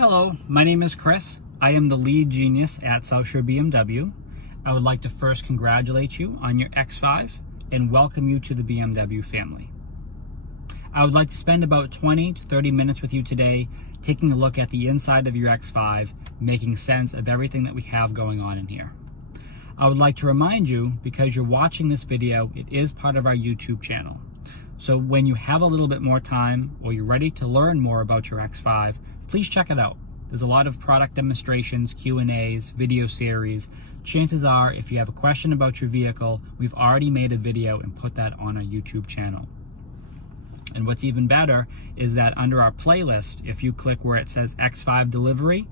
Hello, my name is Chris. I am the lead genius at South Shore BMW. I would like to first congratulate you on your X5 and welcome you to the BMW family. I would like to spend about 20 to 30 minutes with you today taking a look at the inside of your X5, making sense of everything that we have going on in here. I would like to remind you, because you're watching this video, it is part of our YouTube channel. So when you have a little bit more time or you're ready to learn more about your X5, please check it out. There's a lot of product demonstrations, Q&As, video series. Chances are, if you have a question about your vehicle, we've already made a video and put that on our YouTube channel. And what's even better is that under our playlist, if you click where it says X5 delivery,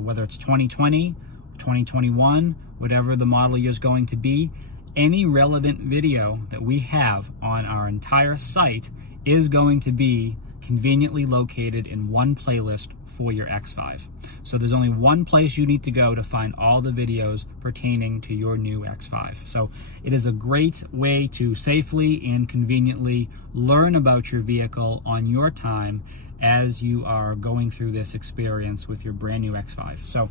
whether it's 2020, 2021, whatever the model year is going to be, any relevant video that we have on our entire site is going to be conveniently located in one playlist for your X5. So there's only one place you need to go to find all the videos pertaining to your new X5. So it is a great way to safely and conveniently learn about your vehicle on your time as you are going through this experience with your brand new X5. So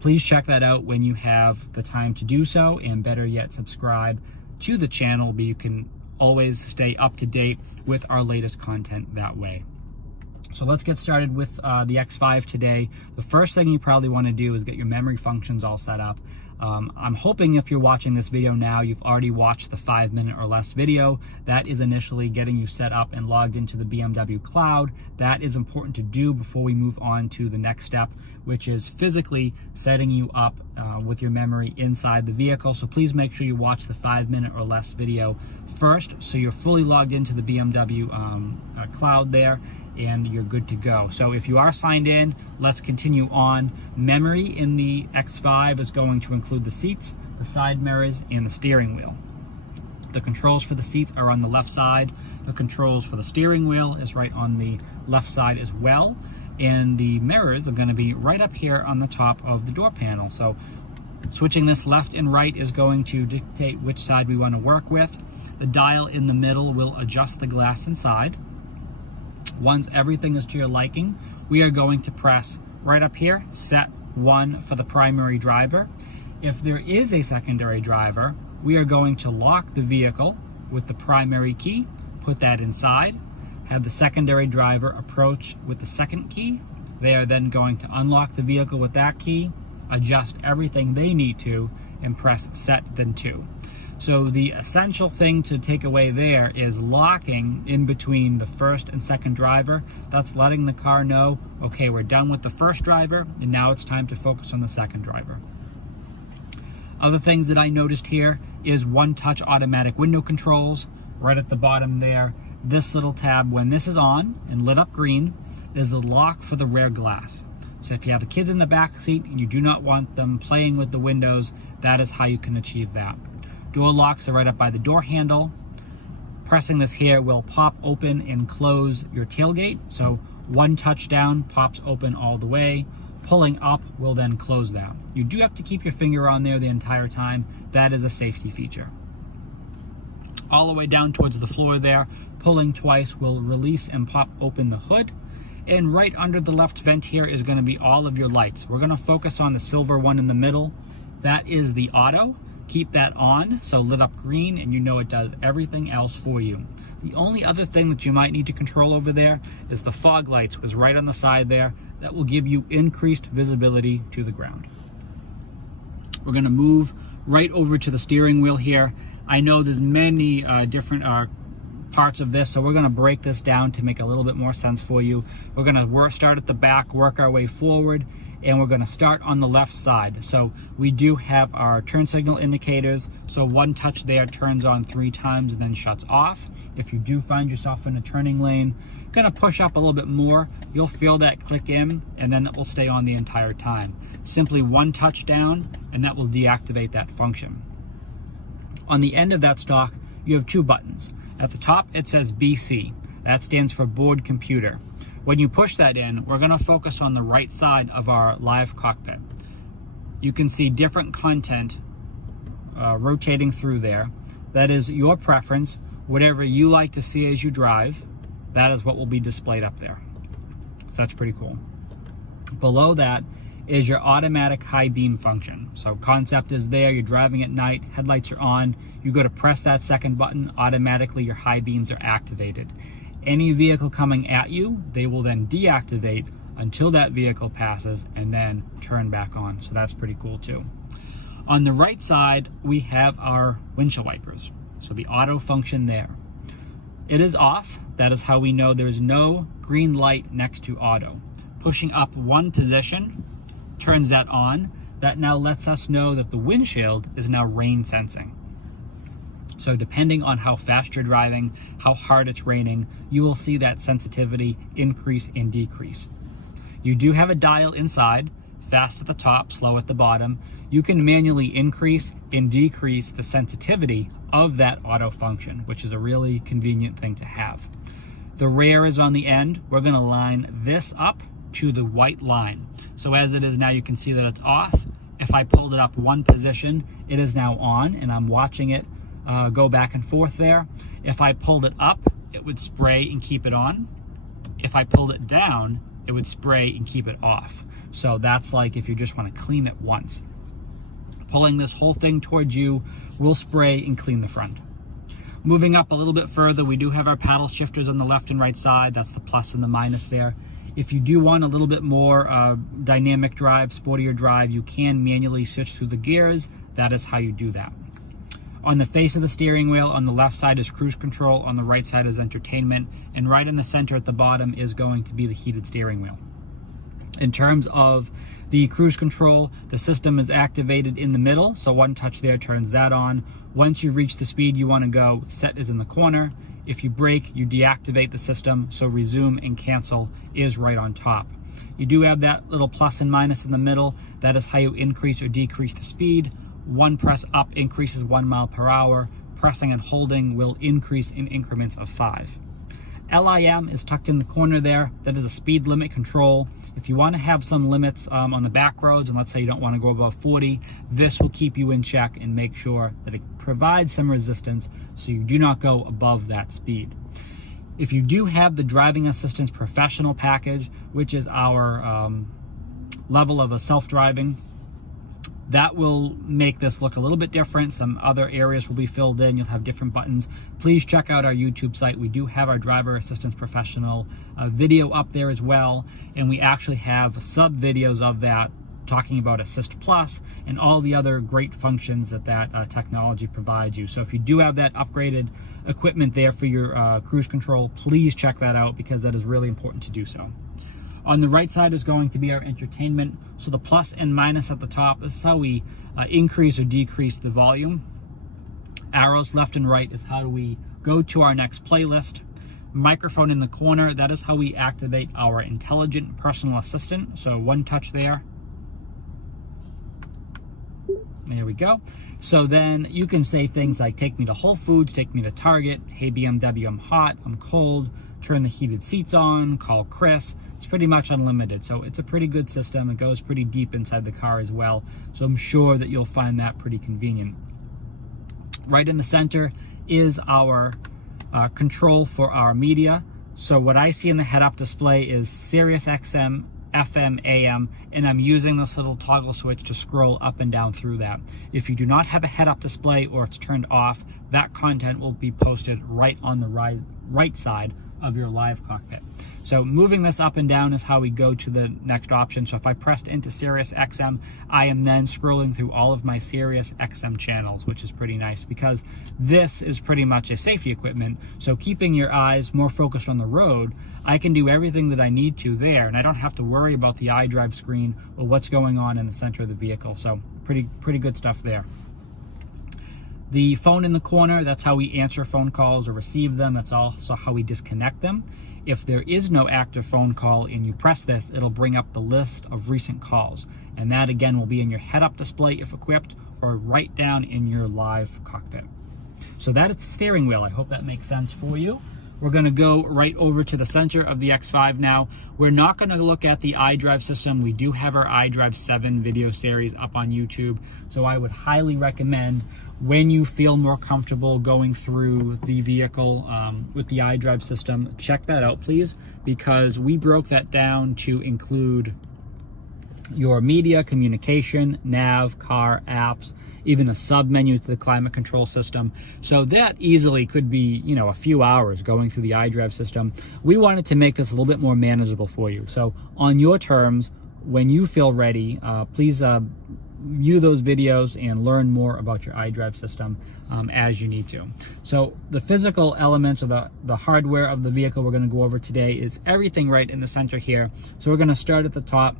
please check that out when you have the time to do so, and better yet, subscribe to the channel, but you can always stay up to date with our latest content that way. So let's get started with the X5 today. The first thing you probably want to do is get your memory functions all set up. I'm hoping if you're watching this video now, you've already watched the 5-minute or less video. That is initially getting you set up and logged into the BMW cloud. That is important to do before we move on to the next step, which is physically setting you up with your memory inside the vehicle. So please make sure you watch the 5-minute or less video first, so you're fully logged into the BMW cloud there, and you're good to go. So if you are signed in, let's continue on. Memory in the X5 is going to include the seats, the side mirrors, and the steering wheel. The controls for the seats are on the left side. The controls for the steering wheel is right on the left side as well. And the mirrors are going to be right up here on the top of the door panel. So switching this left and right is going to dictate which side we want to work with. The dial in the middle will adjust the glass inside. Once everything is to your liking, we are going to press right up here, set 1 for the primary driver. If there is a secondary driver, we are going to lock the vehicle with the primary key, put that inside, have the secondary driver approach with the second key. They are then going to unlock the vehicle with that key, adjust everything they need to, and press set, then 2. So the essential thing to take away there is locking in between the first and second driver. That's letting the car know, okay, we're done with the first driver, and now it's time to focus on the second driver. Other things that I noticed here is one-touch automatic window controls right at the bottom there. This little tab, when this is on and lit up green, is the lock for the rear glass. So if you have the kids in the back seat and you do not want them playing with the windows, that is how you can achieve that. Door locks are right up by the door handle. Pressing this here will pop open and close your tailgate. So one touch down pops open all the way. Pulling up will then close that. You do have to keep your finger on there the entire time. That is a safety feature. All the way down towards the floor there, pulling twice will release and pop open the hood. And right under the left vent here is going to be all of your lights. We're going to focus on the silver one in the middle. That is the auto. Keep that on, so lit up green, and you know it does everything else for you. The only other thing that you might need to control over there is the fog lights, was right on the side there. That will give you increased visibility to the ground. We're going to move right over to the steering wheel here. I know there's many different parts of this, so we're going to break this down to make a little bit more sense for you. We're going to start at the back, work our way forward, and we're going to start on the left side. So we do have our turn signal indicators. So one touch there turns on 3 times and then shuts off. If you do find yourself in a turning lane, going to push up a little bit more, you'll feel that click in, and then it will stay on the entire time. Simply one touch down, and that will deactivate that function. On the end of that stalk, you have 2 buttons. At the top, it says BC. That stands for board computer. When you push that in, we're going to focus on the right side of our live cockpit. You can see different content rotating through there. That is your preference. Whatever you like to see as you drive, that is what will be displayed up there. So that's pretty cool. Below that is your automatic high beam function. So concept is there, you're driving at night, headlights are on, you go to press that second button, automatically your high beams are activated. Any vehicle coming at you, they will then deactivate until that vehicle passes and then turn back on. So that's pretty cool too. On the right side, we have our windshield wipers. So the auto function there. It is off. That is how we know there is no green light next to auto. Pushing up one position turns that on. That now lets us know that the windshield is now rain sensing. So depending on how fast you're driving, how hard it's raining, you will see that sensitivity increase and decrease. You do have a dial inside, fast at the top, slow at the bottom. You can manually increase and decrease the sensitivity of that auto function, which is a really convenient thing to have. The rear is on the end. We're going to line this up to the white line. So as it is now, you can see that it's off. If I pulled it up one position, it is now on, and I'm watching it go back and forth there. If I pulled it up, it would spray and keep it on. If I pulled it down, it would spray and keep it off. So that's like if you just want to clean it once. Pulling this whole thing towards you will spray and clean the front. Moving up a little bit further, we do have our paddle shifters on the left and right side. That's the plus and the minus there. If you do want a little bit more dynamic drive, sportier drive, you can manually switch through the gears. That is how you do that. On the face of the steering wheel, on the left side is cruise control, on the right side is entertainment, and right in the center at the bottom is going to be the heated steering wheel. In terms of the cruise control, the system is activated in the middle, so one touch there turns that on. Once you reach the speed you want to go, set is in the corner. If you brake, you deactivate the system, so resume and cancel is right on top. You do have that little plus and minus in the middle. That is how you increase or decrease the speed. One press up increases 1 mile per hour. Pressing and holding will increase in increments of 5. LIM is tucked in the corner there. That is a speed limit control. If you want to have some limits on the back roads, and let's say you don't want to go above 40, this will keep you in check and make sure that it provides some resistance so you do not go above that speed. If you do have the Driving Assistance Professional package, which is our level of a self-driving, that will make this look a little bit different. Some other areas will be filled in. You'll have different buttons. Please check out our YouTube site. We do have our Driver Assistance Professional video up there as well. And we actually have sub videos of that talking about Assist Plus and all the other great functions that technology provides you. So if you do have that upgraded equipment there for your cruise control, please check that out because that is really important to do so. On the right side is going to be our entertainment. So the plus and minus at the top, this is how we increase or decrease the volume. Arrows left and right is how we go to our next playlist. Microphone in the corner, that is how we activate our intelligent personal assistant. So one touch there. There we go. So then you can say things like, take me to Whole Foods, take me to Target, hey BMW, I'm hot, I'm cold, turn the heated seats on, call Chris. It's pretty much unlimited, so it's a pretty good system. It goes pretty deep inside the car as well, so I'm sure that you'll find that pretty convenient. Right in the center is our control for our media. So what I see in the head-up display is Sirius XM, FM, AM, and I'm using this little toggle switch to scroll up and down through that. If you do not have a head-up display or it's turned off, that content will be posted right on the right side of your live cockpit. So moving this up and down is how we go to the next option. So if I pressed into Sirius XM, I am then scrolling through all of my Sirius XM channels, which is pretty nice because this is pretty much a safety equipment. So keeping your eyes more focused on the road, I can do everything that I need to there, and I don't have to worry about the iDrive screen or what's going on in the center of the vehicle. So pretty good stuff there. The phone in the corner, that's how we answer phone calls or receive them. That's also how we disconnect them. If there is no active phone call and you press this, it'll bring up the list of recent calls. And that again will be in your head-up display if equipped or right down in your live cockpit. So that is the steering wheel. I hope that makes sense for you. We're going to go right over to the center of the X5 now. We're not going to look at the iDrive system. We do have our iDrive 7 video series up on YouTube. So I would highly recommend when you feel more comfortable going through the vehicle with the iDrive system, check that out, please, because we broke that down to include your media, communication, nav, car, apps, even a sub menu to the climate control system. So that easily could be, a few hours going through the iDrive system. We wanted to make this a little bit more manageable for you. So on your terms, when you feel ready, please view those videos and learn more about your iDrive system as you need to. So the physical elements of the hardware of the vehicle we're going to go over today is everything right in the center here. So we're going to start at the top.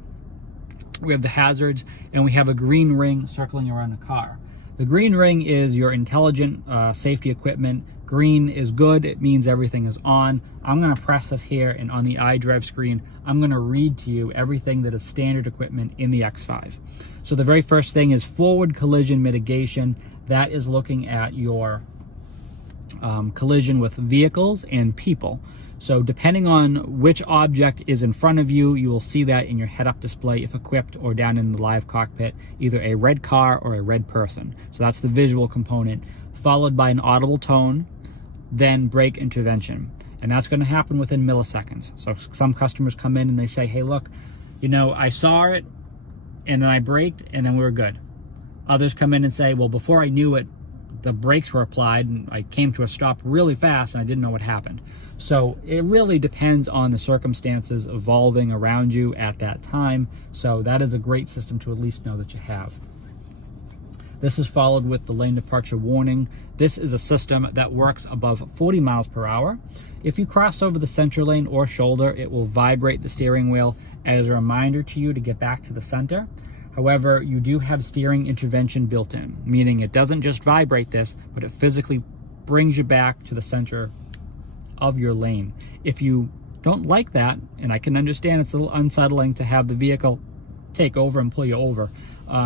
We have the hazards, and we have a green ring circling around the car. The green ring is your intelligent safety equipment. Green is good. It means everything is on. I'm going to press this here, and on the iDrive screen, I'm going to read to you everything that is standard equipment in the X5. So the very first thing is forward collision mitigation. That is looking at your collision with vehicles and people. So depending on which object is in front of you, you will see that in your head-up display if equipped, or down in the live cockpit, either a red car or a red person. So that's the visual component, followed by an audible tone, then brake intervention. And that's going to happen within milliseconds. So some customers come in and they say, hey, look, I saw it and then I braked and then we were good. Others come in and say, well, before I knew it, the brakes were applied and I came to a stop really fast and I didn't know what happened. So it really depends on the circumstances evolving around you at that time. So that is a great system to at least know that you have. This is followed with the lane departure warning. This is a system that works above 40 miles per hour. If you cross over the center lane or shoulder, it will vibrate the steering wheel as a reminder to you to get back to the center. However, you do have steering intervention built in, meaning it doesn't just vibrate this, but it physically brings you back to the center of your lane. If you don't like that, and I can understand it's a little unsettling to have the vehicle take over and pull you over,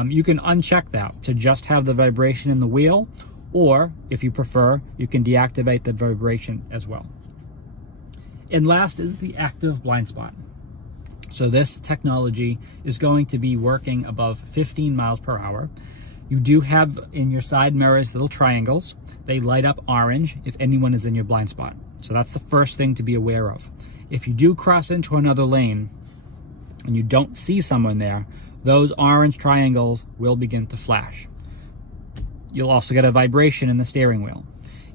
you can uncheck that to just have the vibration in the wheel, or if you prefer, you can deactivate the vibration as well. And last is the active blind spot. So this technology is going to be working above 15 miles per hour. You do have in your side mirrors little triangles. They light up orange if anyone is in your blind spot. So that's the first thing to be aware of. If you do cross into another lane and you don't see someone there, those orange triangles will begin to flash. You'll also get a vibration in the steering wheel.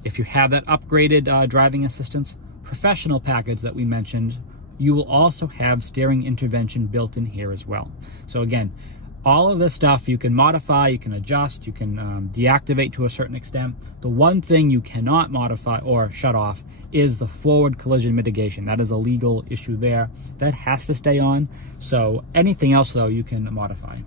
If you have that upgraded driving assistance professional package that we mentioned, you will also have steering intervention built in here as well. So again, all of this stuff you can modify, you can adjust, you can deactivate to a certain extent. The one thing you cannot modify or shut off is the forward collision mitigation. That is a legal issue there. That has to stay on. So anything else though, you can modify.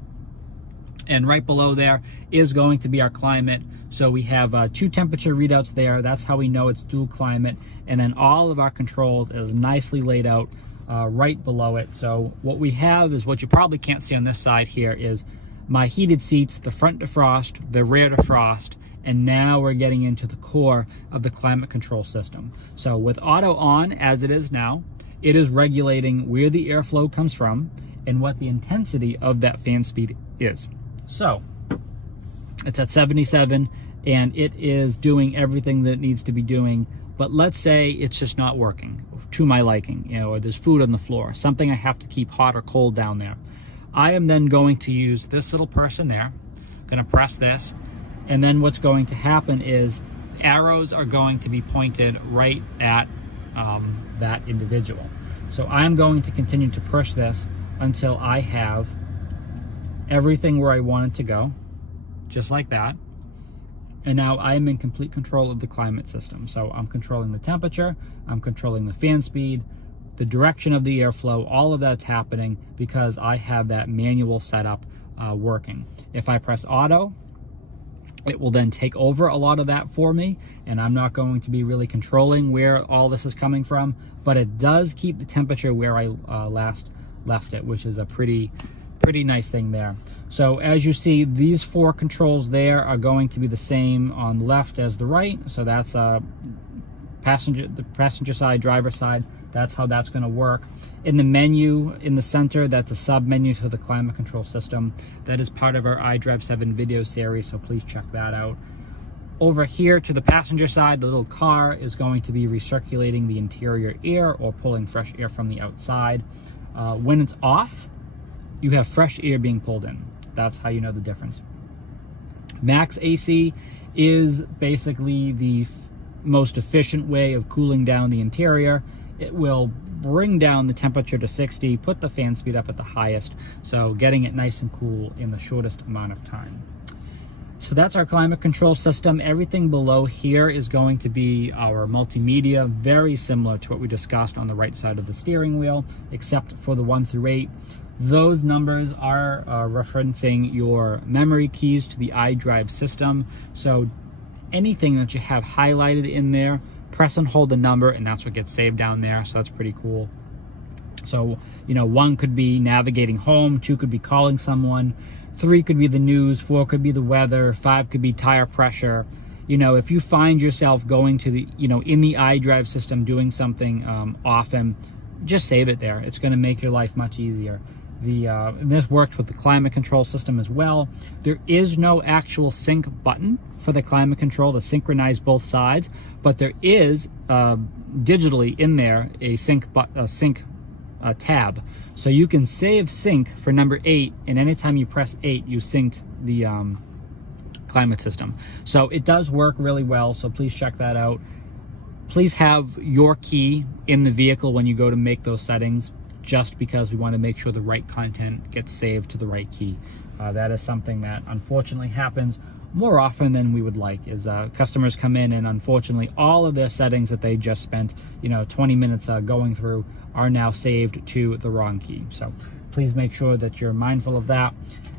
And right below there is going to be our climate. So we have 2 temperature readouts there. That's how we know it's dual climate. And then all of our controls is nicely laid out right below it. So what we have is what you probably can't see on this side here is my heated seats, the front defrost, the rear defrost, and now we're getting into the core of the climate control system. So with auto on, as it is now, it is regulating where the airflow comes from and what the intensity of that fan speed is. So it's at 77 and it is doing everything that it needs to be doing. But let's say it's just not working to my liking, or there's food on the floor, something I have to keep hot or cold down there. I am then going to use this little person there. I'm going to press this, and then what's going to happen is arrows are going to be pointed right at that individual. So I'm going to continue to push this until I have everything where I want it to go, just like that. And now I am in complete control of the climate system. So I'm controlling the temperature, I'm controlling the fan speed, the direction of the airflow, all of that's happening because I have that manual setup working. If I press auto, it will then take over a lot of that for me, and I'm not going to be really controlling where all this is coming from, but it does keep the temperature where I last left it, which is a pretty nice thing there. So as you see, these 4 controls there are going to be the same on the left as the right. So that's the passenger side, driver side. That's how that's going to work. In the menu in the center, that's a sub menu for the climate control system. That is part of our iDrive 7 video series, so please check that out. Over here to the passenger side, the little car is going to be recirculating the interior air or pulling fresh air from the outside. When it's off, you have fresh air being pulled in. That's how you know the difference. Max AC is basically the most efficient way of cooling down the interior. It will bring down the temperature to 60, put the fan speed up at the highest, so getting it nice and cool in the shortest amount of time. So that's our climate control system. Everything below here is going to be our multimedia, very similar to what we discussed on the right side of the steering wheel, except for the 1 through 8. Those numbers are referencing your memory keys to the iDrive system. So anything that you have highlighted in there, press and hold the number, and that's what gets saved down there. So that's pretty cool. So, 1 could be navigating home, 2 could be calling someone, 3 could be the news, 4 could be the weather, 5 could be tire pressure. If you find yourself going to the, in the iDrive system doing something often, just save it there. It's going to make your life much easier. And this worked with the climate control system as well. There is no actual sync button for the climate control to synchronize both sides, but there is digitally in there a sync tab. So you can save sync for number 8, and anytime you press 8, you synced the climate system. So it does work really well, so please check that out. Please have your key in the vehicle when you go to make those settings, just because we want to make sure the right content gets saved to the right key. That is something that unfortunately happens more often than we would like, is customers come in and unfortunately all of their settings that they just spent 20 minutes going through are now saved to the wrong key. So please make sure that you're mindful of that.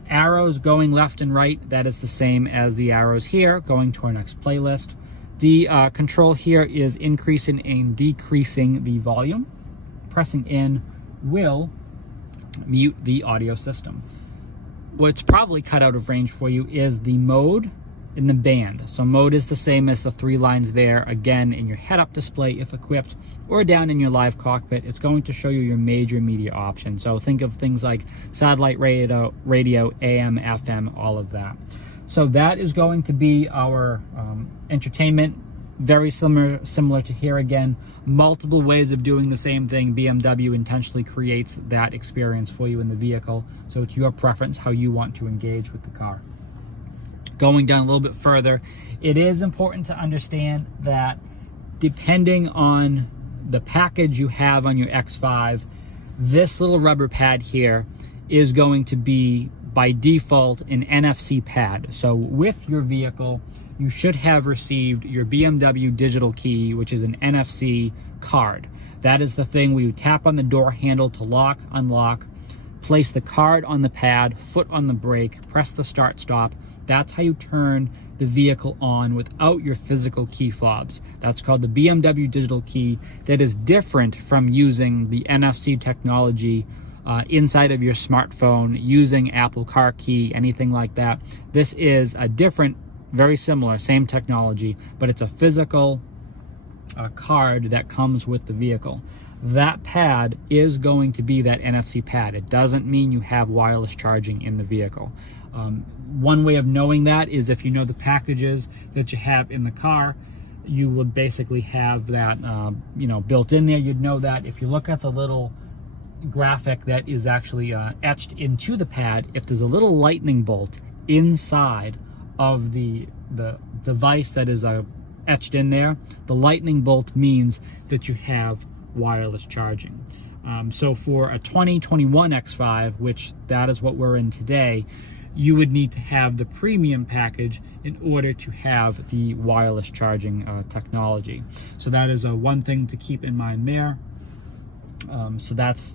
Arrows going left and right, that is the same as the arrows here going to our next playlist. The control here is increasing and decreasing the volume. Pressing in will mute the audio system. What's probably cut out of range for you is the mode and the band. So mode is the same as the 3 lines there, again in your head-up display if equipped, or down in your live cockpit. It's going to show you your major media options. So think of things like satellite radio, AM, FM, all of that. So that is going to be our entertainment. Very similar to here again. Multiple ways of doing the same thing. BMW intentionally creates that experience for you in the vehicle, so it's your preference how you want to engage with the car. Going down a little bit further, it is important to understand that depending on the package you have on your X5, this little rubber pad here is going to be by default an NFC pad. So with your vehicle, you should have received your BMW digital key, which is an NFC card. That is the thing where you tap on the door handle to lock, unlock, place the card on the pad, foot on the brake, press the start stop. That's how you turn the vehicle on without your physical key fobs. That's called the BMW digital key. That is different from using the NFC technology inside of your smartphone, using Apple Car Key, anything like that. This is a different, very similar, same technology, but it's a physical card that comes with the vehicle. That pad is going to be that NFC pad. It doesn't mean you have wireless charging in the vehicle. One way of knowing that is if you know the packages that you have in the car, you would basically have that built in there. You'd know that if you look at the little graphic that is actually etched into the pad, if there's a little lightning bolt inside of the device that is etched in there, the lightning bolt means that you have wireless charging. So for a 2021 X5, which that is what we're in today, you would need to have the premium package in order to have the wireless charging technology. So that is one thing to keep in mind there. So that's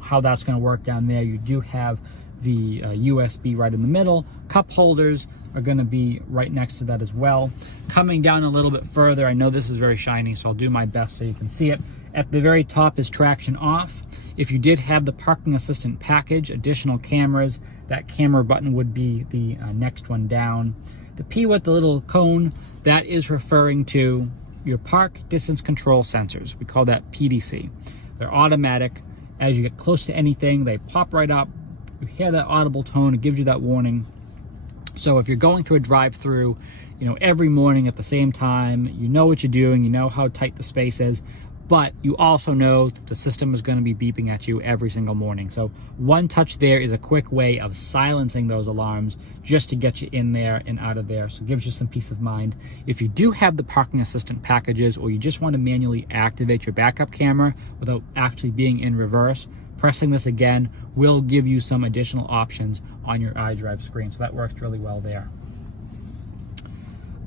how that's going to work down there. You do have the USB right in the middle. Cup holders are going to be right next to that as well. Coming down a little bit further, I know this is very shiny, so I'll do my best so you can see it. At the very top is traction off. If you did have the parking assistant package, additional cameras, that camera button would be the next one down. The P with the little cone, that is referring to your park distance control sensors. We call that PDC. They're automatic. As you get close to anything, they pop right up. You hear that audible tone, it gives you that warning. So if you're going through a drive-through, every morning at the same time, you know what you're doing, you know how tight the space is, but you also know that the system is going to be beeping at you every single morning. So one touch there is a quick way of silencing those alarms just to get you in there and out of there. So it gives you some peace of mind. If you do have the parking assistant packages, or you just want to manually activate your backup camera without actually being in reverse, pressing this again will give you some additional options on your iDrive screen. So that works really well there.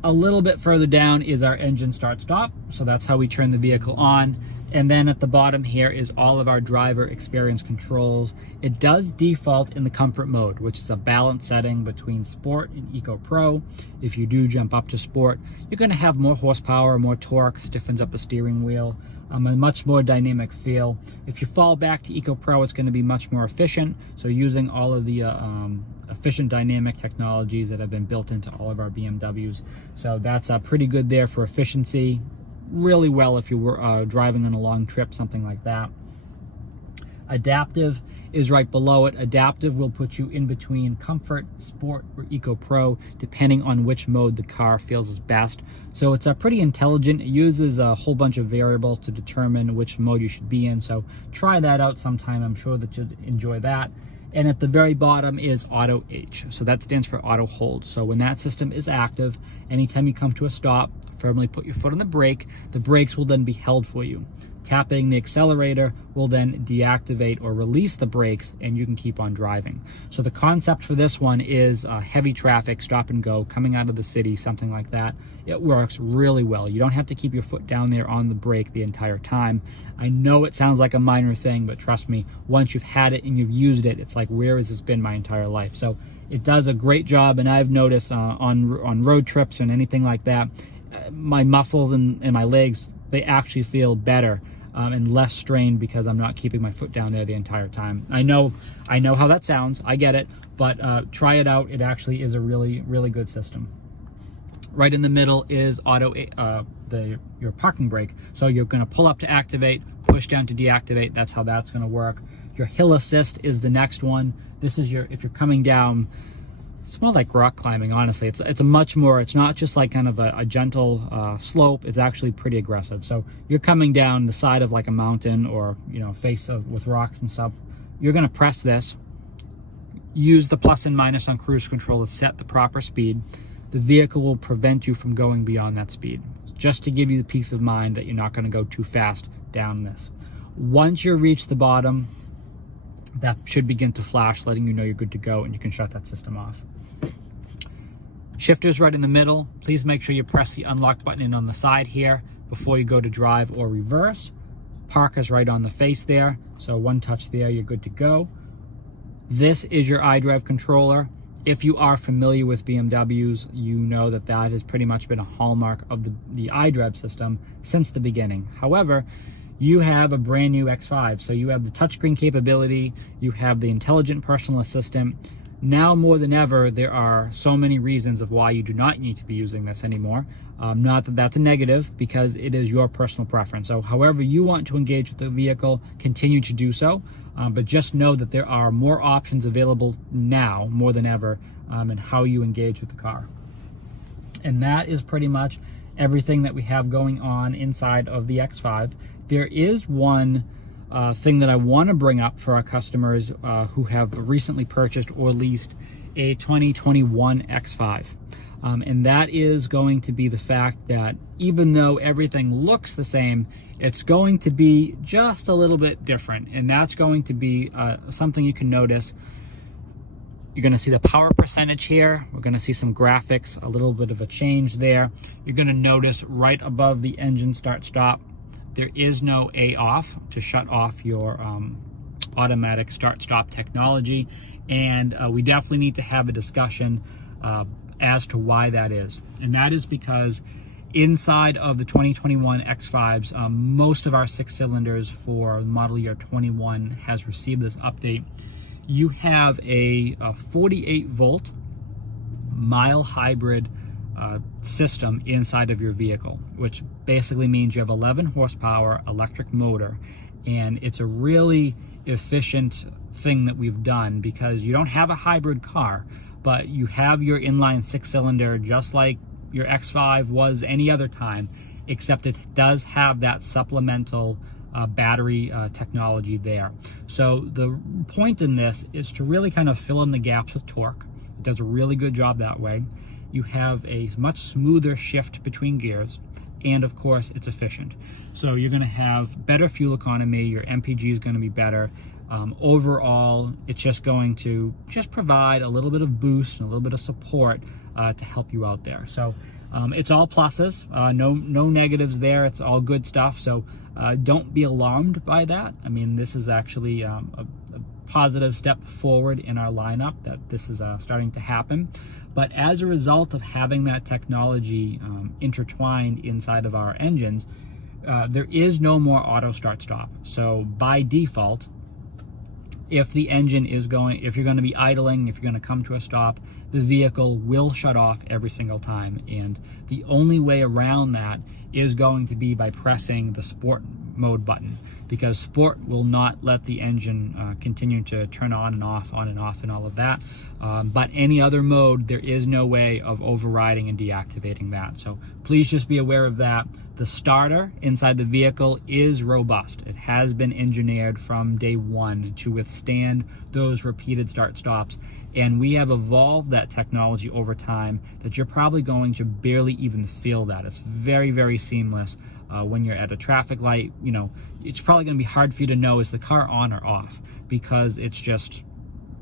A little bit further down is our engine start stop. So that's how we turn the vehicle on. And then at the bottom here is all of our driver experience controls. It does default in the comfort mode, which is a balance setting between Sport and Eco Pro. If you do jump up to Sport, you're going to have more horsepower, more torque, stiffens up the steering wheel, a much more dynamic feel. If you fall back to Eco Pro, it's going to be much more efficient. So using all of the efficient dynamic technologies that have been built into all of our BMWs. So that's pretty good there for efficiency. Really well if you were driving on a long trip, something like that. Adaptive is right below it. Adaptive will put you in between Comfort, Sport, or Eco Pro, depending on which mode the car feels is best. So it's pretty intelligent. It uses a whole bunch of variables to determine which mode you should be in. So try that out sometime. I'm sure that you'd enjoy that. And at the very bottom is Auto H. So that stands for auto hold. So when that system is active, anytime you come to a stop, firmly put your foot on the brake, the brakes will then be held for you. Tapping the accelerator will then deactivate or release the brakes, and you can keep on driving. So the concept for this one is heavy traffic, stop and go, coming out of the city, something like that. It works really well. You don't have to keep your foot down there on the brake the entire time. I know it sounds like a minor thing, but trust me, once you've had it and you've used it, it's like, where has this been my entire life? So it does a great job, and I've noticed on road trips and anything like that, my muscles and my legs, they actually feel better and less strained because I'm not keeping my foot down there the entire time. I know how that sounds. I get it, but try it out. It actually is a really, really good system. Right in the middle is your parking brake. So you're going to pull up to activate, push down to deactivate. That's how that's going to work. Your hill assist is the next one. This is if you're coming down. It's more like rock climbing, honestly. It's a much more, it's not just like kind of a gentle slope. It's actually pretty aggressive. So you're coming down the side of like a mountain, or face with rocks and stuff. You're going to press this, use the plus and minus on cruise control to set the proper speed. The vehicle will prevent you from going beyond that speed, just to give you the peace of mind that you're not going to go too fast down this. Once you reach the bottom, that should begin to flash, letting you know you're good to go, and you can shut that system off. Shifter's right in the middle. Please make sure you press the unlock button in on the side here before you go to drive or reverse. Park is right on the face there, so one touch there, you're good to go. This is your iDrive controller. If you are familiar with BMWs, you know that has pretty much been a hallmark of the iDrive system since the beginning. However, you have a brand new X5, so you have the touchscreen capability, you have the intelligent personal assistant. Now more than ever, there are so many reasons of why you do not need to be using this anymore. Not that that's a negative, because it is your personal preference. So however you want to engage with the vehicle, continue to do so. But just know that there are more options available now, more than ever, in how you engage with the car. And that is pretty much everything that we have going on inside of the X5. There is one thing that I want to bring up for our customers who have recently purchased or leased a 2021 X5. And that is going to be the fact that even though everything looks the same, it's going to be just a little bit different. And that's going to be something you can notice. You're going to see the power percentage here. We're going to see some graphics, a little bit of a change there. You're going to notice right above the engine start stop, there is no A off to shut off your automatic start stop technology. And we definitely need to have a discussion as to why that is. And that is because inside of the 2021 X5s, most of our 6 cylinders for model year 21 has received this update. You have a 48 volt mild hybrid system inside of your vehicle, which basically means you have 11 horsepower electric motor, and it's a really efficient thing that we've done because you don't have a hybrid car, but you have your inline 6-cylinder just like your X5 was any other time, except it does have that supplemental battery technology there. So the point in this is to really kind of fill in the gaps with torque. It does a really good job that way. You have a much smoother shift between gears, and of course it's efficient. So you're going to have better fuel economy, your MPG is going to be better. Overall, it's just going to provide a little bit of boost and a little bit of support to help you out there. So it's all pluses, no negatives there. It's all good stuff. So don't be alarmed by that. I mean, this is actually a positive step forward in our lineup that this is starting to happen. But as a result of having that technology intertwined inside of our engines, there is no more auto start stop. So by default, if the engine is if you're going to be idling, if you're going to come to a stop, the vehicle will shut off every single time. And the only way around that is going to be by pressing the sport mode button, because sport will not let the engine continue to turn on and off and all of that. But any other mode, there is no way of overriding and deactivating that. So please just be aware of that. The starter inside the vehicle is robust. It has been engineered from day one to withstand those repeated start stops. And we have evolved that technology over time that you're probably going to barely even feel that. It's very, very seamless. When you're at a traffic light, you know, it's probably going to be hard for you to know, is the car on or off, because it's just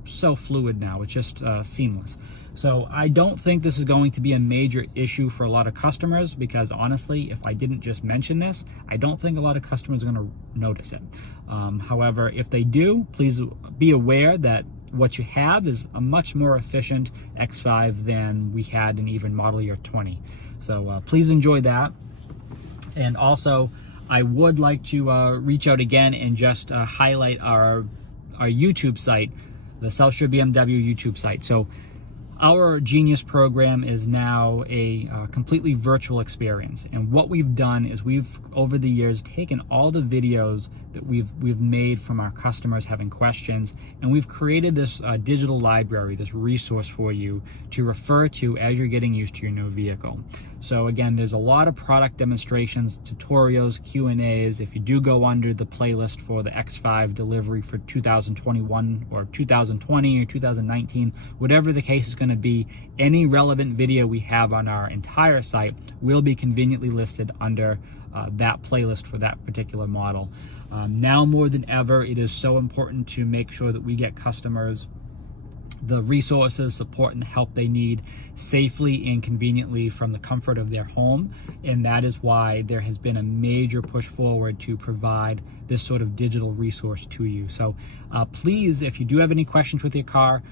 so fluid now. It's just seamless. So I don't think this is going to be a major issue for a lot of customers, because honestly, if I didn't just mention this, I don't think a lot of customers are going to notice it. However, if they do, please be aware that what you have is a much more efficient X5 than we had in even model year 20. So please enjoy that. And also, I would like to reach out again and just highlight our YouTube site, the South Shore BMW YouTube site. So our Genius program is now a completely virtual experience. And what we've done is we've, over the years, taken all the videos that we've made from our customers having questions, and we've created this digital library, this resource for you to refer to as you're getting used to your new vehicle. So again, there's a lot of product demonstrations, tutorials, Q&As. If you do go under the playlist for the X5 delivery for 2021 or 2020 or 2019, whatever the case is going to be, any relevant video we have on our entire site will be conveniently listed under that playlist for that particular model. Now more than ever, it is so important to make sure that we get customers the resources, support, and the help they need safely and conveniently from the comfort of their home. And that is why there has been a major push forward to provide this sort of digital resource to you. So please, if you do have any questions with your car,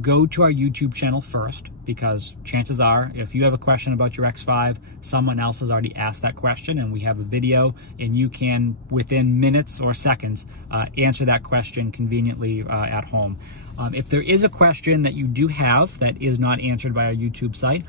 go to our YouTube channel first, because chances are, if you have a question about your X5, someone else has already asked that question, and we have a video, and you can, within minutes or seconds, answer that question conveniently at home. If there is a question that you do have that is not answered by our YouTube site,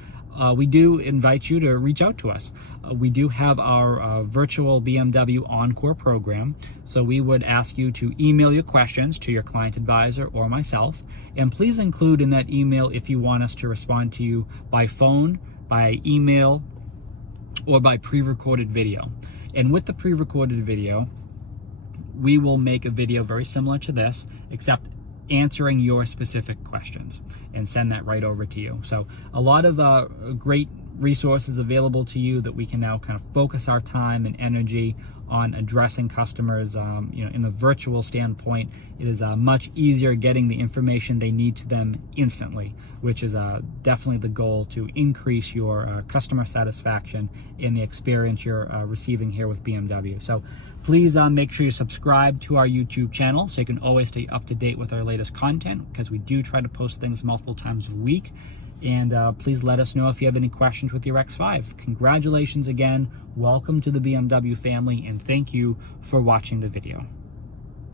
we do invite you to reach out to us. We do have our virtual BMW Encore program, so we would ask you to email your questions to your client advisor or myself, and please include in that email if you want us to respond to you by phone, by email, or by pre-recorded video. And with the pre-recorded video, we will make a video very similar to this, except answering your specific questions, and send that right over to you. So a lot of great resources available to you that we can now kind of focus our time and energy on addressing customers. In a virtual standpoint, it is much easier getting the information they need to them instantly, which is definitely the goal, to increase your customer satisfaction in the experience you're receiving here with BMW. So please make sure you subscribe to our YouTube channel so you can always stay up to date with our latest content, because we do try to post things multiple times a week. And please let us know if you have any questions with your X5. Congratulations again, welcome to the BMW family, and thank you for watching the video.